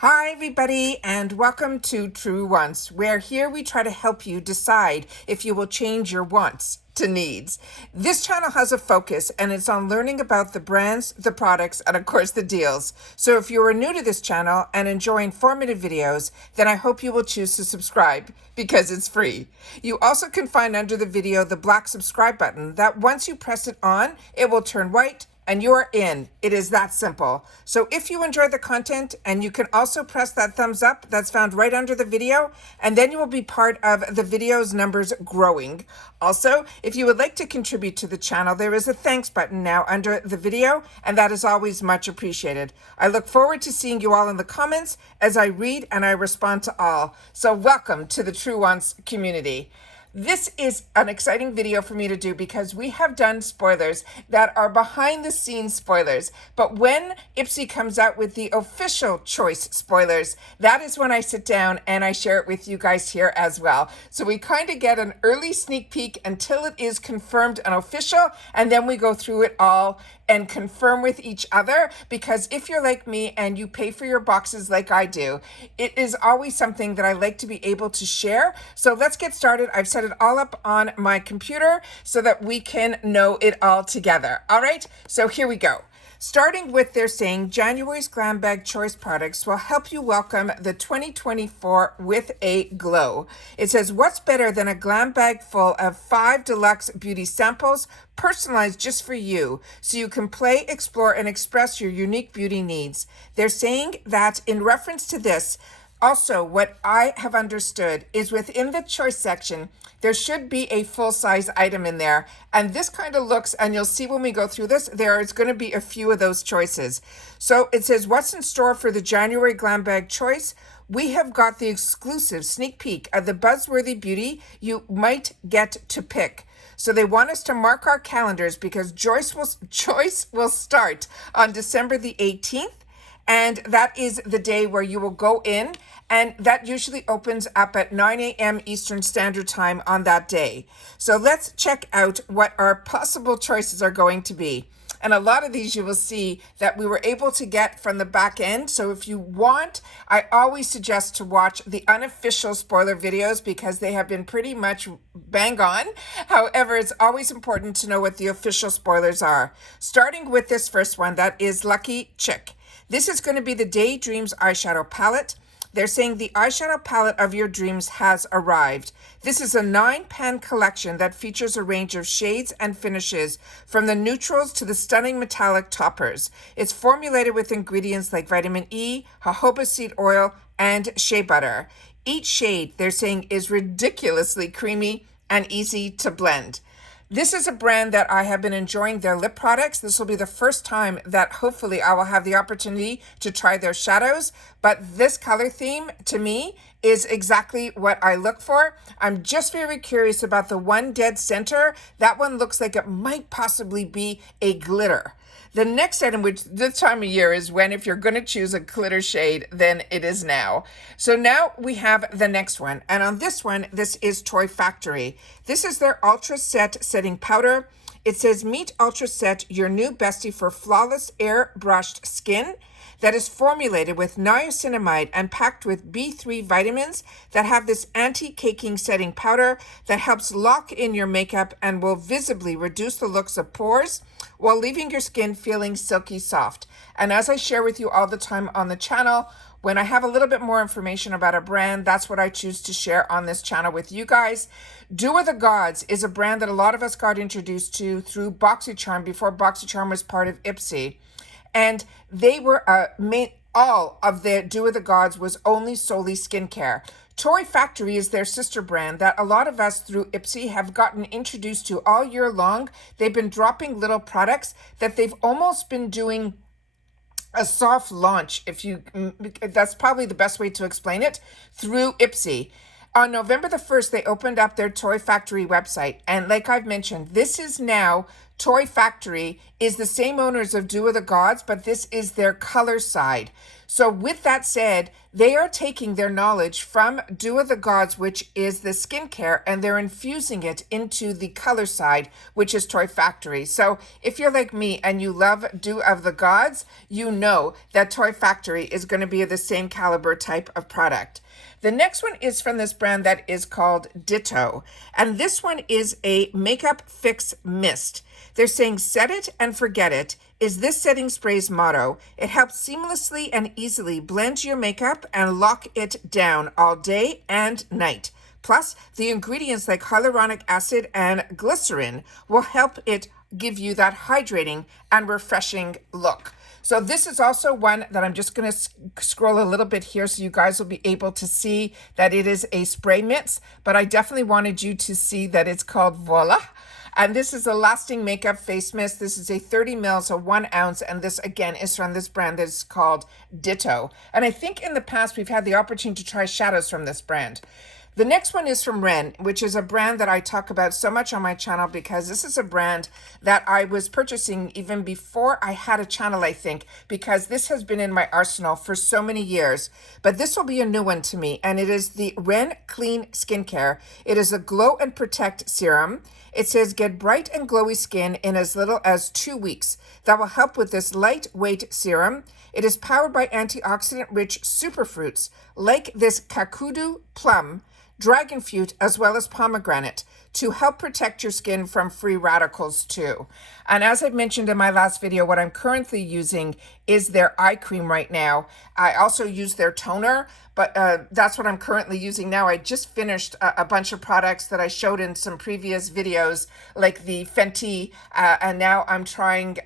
Hi everybody and welcome to Truewants, where here we try to help you decide if you will change your wants to needs. This channel has a focus and it's on learning about the brands, the products, and of course the deals. So if you are new to this channel and enjoy informative videos, then I hope you will choose to subscribe because it's free. You also can find under the video the black subscribe button that once you press it on, it will turn white and you're in. It is that simple. So if you enjoy the content, and you can also press that thumbs up that's found right under the video, and then you will be part of the video's numbers growing. Also, if you would like to contribute to the channel, there is a thanks button now under the video, and that is always much appreciated. I look forward to seeing you all in the comments as I read and I respond to all. So welcome to the Truewants community. This is an exciting video for me to do because we have done spoilers that are behind the scenes spoilers. But when IPSY comes out with the official choice spoilers, that is when I sit down and I share it with you guys here as well. So we kind of get an early sneak peek until it is confirmed and official, and then we go through it all and confirm with each other, because if you're like me and you pay for your boxes like I do, it is always something that I like to be able to share. So let's get started. I've set it all up on my computer so that we can know it all together. All right, so here we go. Starting with, they're saying January's GlamBag choice products will help you welcome the 2024 with a glow. It says, what's better than a GlamBag full of 5 deluxe beauty samples personalized just for you, so you can play, explore, and express your unique beauty needs. They're saying that in reference to this, also, what I have understood is within the choice section, there should be a full-size item in there. And this kind of looks, and you'll see when we go through this, there is going to be a few of those choices. So it says, what's in store for the January GlamBag choice? We have got the exclusive sneak peek of the buzzworthy beauty you might get to pick. So they want us to mark our calendars because choice will start on December the 18th. And that is the day where you will go in, and that usually opens up at 9 a.m. Eastern Standard Time on that day. So let's check out what our possible choices are going to be. And a lot of these you will see that we were able to get from the back end. So if you want, I always suggest to watch the unofficial spoiler videos because they have been pretty much bang on. However, it's always important to know what the official spoilers are. Starting with this first one, that is Lucky Chick. This is going to be the Daydreams eyeshadow palette. They're saying the eyeshadow palette of your dreams has arrived. This is a 9-pan collection that features a range of shades and finishes, from the neutrals to the stunning metallic toppers. It's formulated with ingredients like vitamin E, jojoba seed oil, and shea butter. Each shade, they're saying, is ridiculously creamy and easy to blend. This is a brand that I have been enjoying their lip products. This will be the first time that hopefully I will have the opportunity to try their shadows. But this color theme, to me, is exactly what I look for. I'm just very curious about the one dead center. That one looks like it might possibly be a glitter. The next item, which this time of year is when, if you're going to choose a glitter shade, then it is now. So now we have the next one. And on this one, this is Toy Factory. This is their Ultra Set Setting Powder. It says, meet Ultra Set, your new bestie for flawless airbrushed skin, that is formulated with niacinamide and packed with B3 vitamins that have this anti-caking setting powder that helps lock in your makeup and will visibly reduce the looks of pores while leaving your skin feeling silky soft. And as I share with you all the time on the channel, when I have a little bit more information about a brand, that's what I choose to share on this channel with you guys. Dew of the Gods is a brand that a lot of us got introduced to through BoxyCharm before BoxyCharm was part of IPSY. And they were all of the Dew of the Gods was only solely skincare. Toy Factory is their sister brand that a lot of us through IPSY have gotten introduced to all year long. They've been dropping little products that they've almost been doing a soft launch, that's probably the best way to explain it, through IPSY. On November the 1st, they opened up their Toy Factory website. And like I've mentioned, this is now Toy Factory is the same owners of Dew of the Gods, but this is their color side. So with that said, they are taking their knowledge from Dew of the Gods, which is the skincare, and they're infusing it into the color side, which is Toy Factory. So if you're like me and you love Dew of the Gods, you know that Toy Factory is going to be the same caliber type of product. The next one is from this brand that is called Detto, and this one is a makeup fix mist. They're saying set it and forget it is this setting spray's motto. It helps seamlessly and easily blend your makeup and lock it down all day and night. Plus, the ingredients like hyaluronic acid and glycerin will help it give you that hydrating and refreshing look. So this is also one that I'm just going to scroll a little bit here so you guys will be able to see that it is a spray mist, but I definitely wanted you to see that it's called Voila. And this is a lasting makeup face mist. This is a 30 ml, so 1 ounce. And this again is from this brand that is called Detto. And I think in the past we've had the opportunity to try shadows from this brand. The next one is from Ren, which is a brand that I talk about so much on my channel because this is a brand that I was purchasing even before I had a channel, I think, because this has been in my arsenal for so many years. But this will be a new one to me, and it is the Ren Clean Skincare. It is a Glow and Protect Serum. It says get bright and glowy skin in as little as 2 weeks. That will help with this lightweight serum. It is powered by antioxidant-rich superfruits like this kakudu plum, dragon fruit, as well as pomegranate to help protect your skin from free radicals too. And as I mentioned in my last video, what I'm currently using is their eye cream right now. I also use their toner, but that's what I'm currently using now. I just finished a bunch of products that I showed in some previous videos, like the Fenty, and now I'm trying,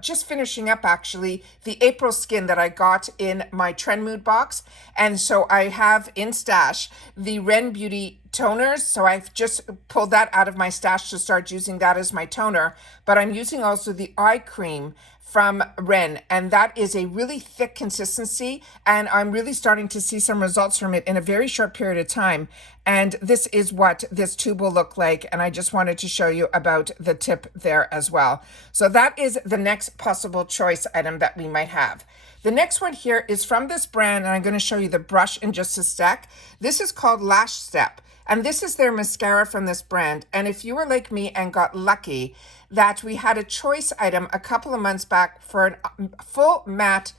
just finishing up actually, the April Skin that I got in my Trend Mood box. And so I have in stash the Ren Beauty toners, so I've just pulled that out of my stash to start using that as my toner, but I'm using also the eye cream from Ren, and that is a really thick consistency, and I'm really starting to see some results from it in a very short period of time. And this is what this tube will look like, and I just wanted to show you about the tip there as well. So that is the next possible choice item that we might have. The next one here is from this brand, and I'm going to show you the brush in just a sec. This is called Lash Step, and this is their mascara from this brand. And if you were like me and got lucky that we had a choice item a couple of months back for a full matte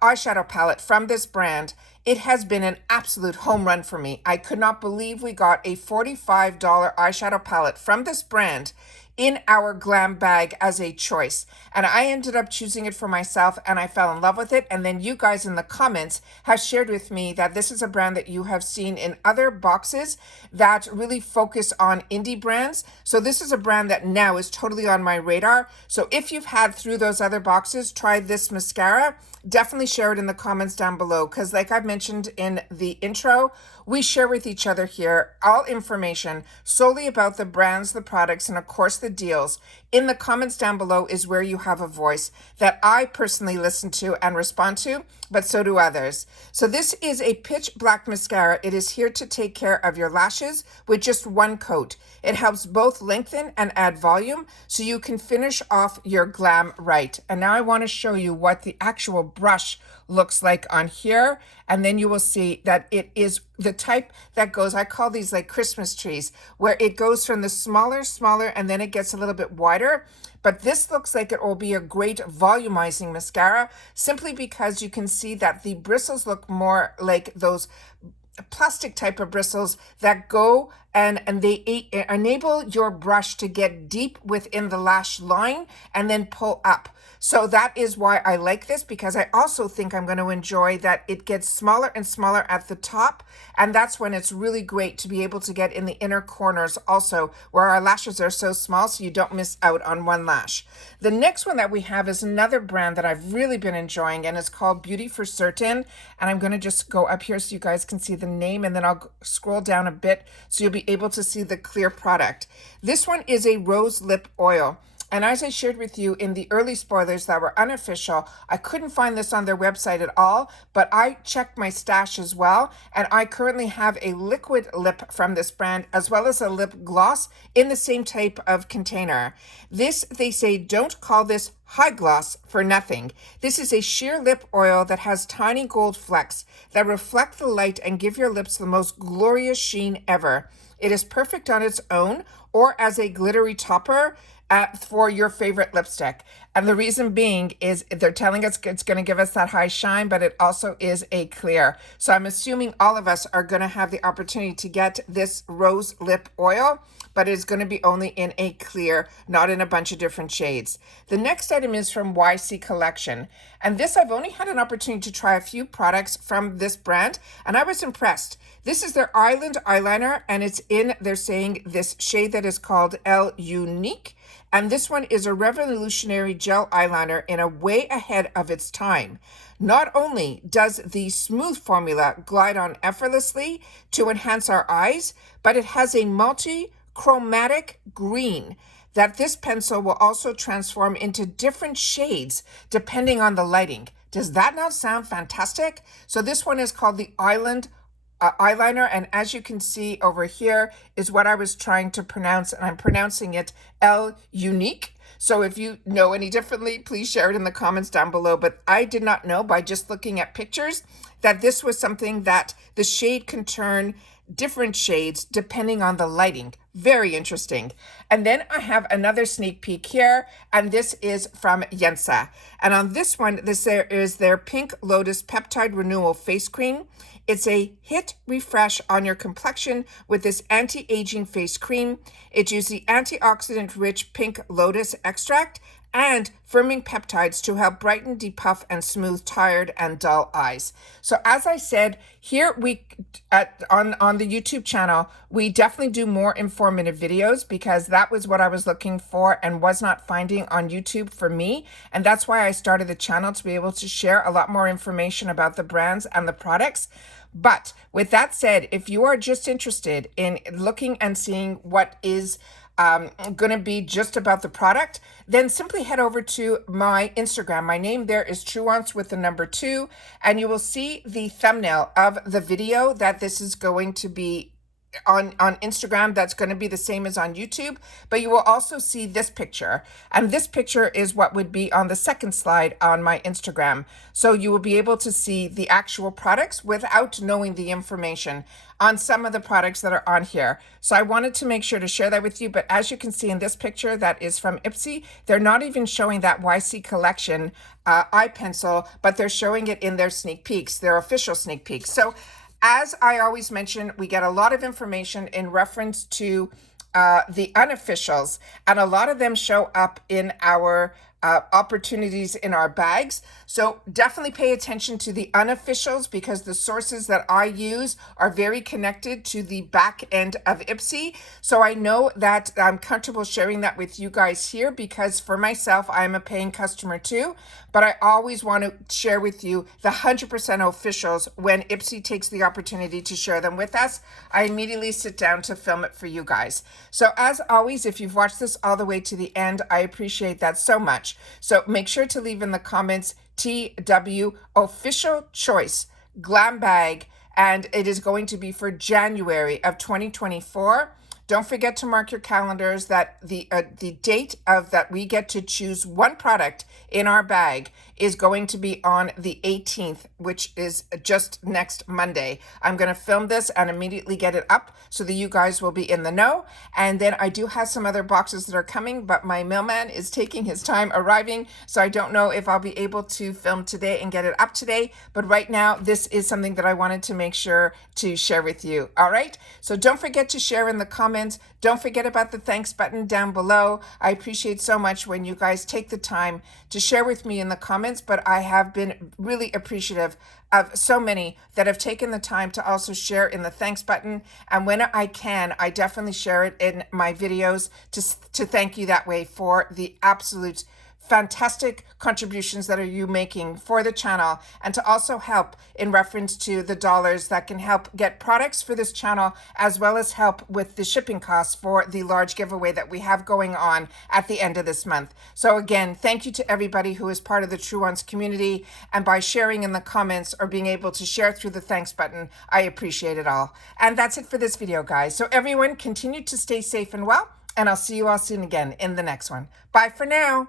eyeshadow palette from this brand, it has been an absolute home run for me. I could not believe we got a $45 eyeshadow palette from this brand in our GlamBag as a choice. And I ended up choosing it for myself and I fell in love with it. And then you guys in the comments have shared with me that this is a brand that you have seen in other boxes that really focus on indie brands. So this is a brand that now is totally on my radar. So if you've had through those other boxes, try this mascara, definitely share it in the comments down below. Because like I've mentioned in the intro, we share with each other here all information solely about the brands, the products, and of course the deals. In the comments down below is where you have a voice that I personally listen to and respond to, but so do others. So this is a pitch black mascara. It is here to take care of your lashes with just one coat. It helps both lengthen and add volume so you can finish off your glam right. And now I want to show you what the actual brush looks like on here, and then you will see that it is the type that goes, I call these like Christmas trees, where it goes from the smaller and then it gets a little bit wider. But this looks like it will be a great volumizing mascara simply because you can see that the bristles look more like those plastic type of bristles that go and they enable your brush to get deep within the lash line and then pull up. So that is why I like this, because I also think I'm going to enjoy that it gets smaller and smaller at the top. And that's when it's really great to be able to get in the inner corners also, where our lashes are so small so you don't miss out on one lash. The next one that we have is another brand that I've really been enjoying, and it's called Beauty for Certain. And I'm going to just go up here so you guys can see the name, and then I'll scroll down a bit so you'll be able to see the clear product. This one is a rose lip oil. And as I shared with you in the early spoilers that were unofficial, I couldn't find this on their website at all, but I checked my stash as well. And I currently have a liquid lip from this brand, as well as a lip gloss in the same type of container. This, they say, don't call this high gloss for nothing. This is a sheer lip oil that has tiny gold flecks that reflect the light and give your lips the most glorious sheen ever. It is perfect on its own or as a glittery topper for your favorite lipstick. And the reason being is they're telling us it's going to give us that high shine, but it also is a clear. So I'm assuming all of us are going to have the opportunity to get this rose lip oil, but it's going to be only in a clear, not in a bunch of different shades. The next item is from YCC Collection. And this, I've only had an opportunity to try a few products from this brand, and I was impressed. This is their Island eyeliner, and it's in, they're saying, this shade that is called El Unique. And this one is a revolutionary gel eyeliner in a way ahead of its time. Not only does the smooth formula glide on effortlessly to enhance our eyes, but it has a multi-chromatic green that this pencil will also transform into different shades depending on the lighting. Does that not sound fantastic? So this one is called the Island eyeliner, and as you can see over here is what I was trying to pronounce, and I'm pronouncing it El Unique. So if you know any differently, please share it in the comments down below. But I did not know by just looking at pictures that this was something that the shade can turn different shades depending on the lighting. Very interesting. And then I have another sneak peek here, and this is from Ysa. And on this one, this is their Pink Lotus Peptide Renewal Face Cream. It's a hit refresh on your complexion with this anti-aging face cream. It uses the antioxidant-rich pink lotus extract and firming peptides to help brighten, depuff, and smooth tired and dull eyes. So as I said, here on the YouTube channel, we definitely do more informative videos because that was what I was looking for and was not finding on YouTube for me. And that's why I started the channel, to be able to share a lot more information about the brands and the products. But with that said, if you are just interested in looking and seeing what is going to be just about the product, then simply head over to my Instagram. My name there is Truewants with the number 2, and you will see the thumbnail of the video that this is going to be on Instagram. That's going to be the same as on YouTube, but you will also see this picture, and this picture is what would be on the second slide on my Instagram. So you will be able to see the actual products without knowing the information on some of the products that are on here. So I wanted to make sure to share that with you. But as you can see in this picture that is from IPSY, they're not even showing that YCC Collection eye pencil, but they're showing it in their sneak peeks, their official sneak peeks. So as I always mention, we get a lot of information in reference to the unofficials, and a lot of them show up in our opportunities in our bags. So definitely pay attention to the unofficials, because the sources that I use are very connected to the back end of IPSY. So I know that I'm comfortable sharing that with you guys here, because for myself, I'm a paying customer too. But I always want to share with you the 100% officials when IPSY takes the opportunity to share them with us. I immediately sit down to film it for you guys. So as always, if you've watched this all the way to the end, I appreciate that so much. So make sure to leave in the comments TW official choice GlamBag, and it is going to be for January of 2024. Don't forget to mark your calendars that the date of that we get to choose one product in our bag is going to be on the 18th, which is just next Monday. I'm going to film this and immediately get it up so that you guys will be in the know. And then I do have some other boxes that are coming, but my mailman is taking his time arriving, so I don't know if I'll be able to film today and get it up today. But right now, this is something that I wanted to make sure to share with you. All right? So don't forget to share in the comments. Don't forget about the thanks button down below. I appreciate so much when you guys take the time to share with me in the comments, but I have been really appreciative of so many that have taken the time to also share in the thanks button. And when I can, I definitely share it in my videos to thank you that way for the absolute fantastic contributions that are you making for the channel, and to also help in reference to the dollars that can help get products for this channel, as well as help with the shipping costs for the large giveaway that we have going on at the end of this month. So again, thank you to everybody who is part of the Truewants community, and by sharing in the comments or being able to share through the thanks button, I appreciate it all. And that's it for this video, guys. So everyone, continue to stay safe and well, and I'll see you all soon again in the next one. Bye for now.